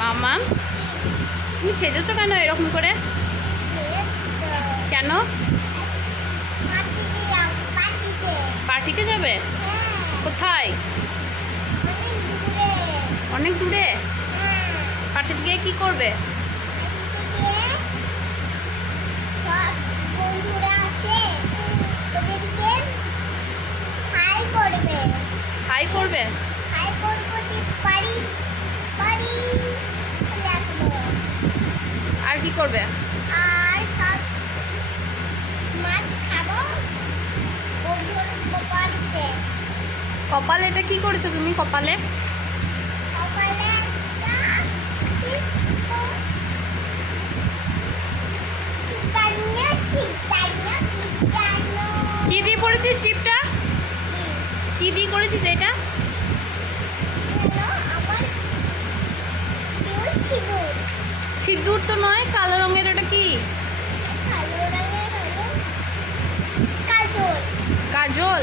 মামা তুমি সেজেছো কেন এরকম করে? কেন? পার্টিতে যাবে? কোথায়? অনেক দূরে? পার্টিতে গিয়ে কি করবে? হাই করবে? আর কি করবে? কপালে এটা কি করেছো তুমি? কপালে কি দিয়ে পড়েছিস টিপটা? কি দিয়ে করেছিস এটা? সিঁদুর তো নয়, কালো রঙের। ওটা কি? কাজল?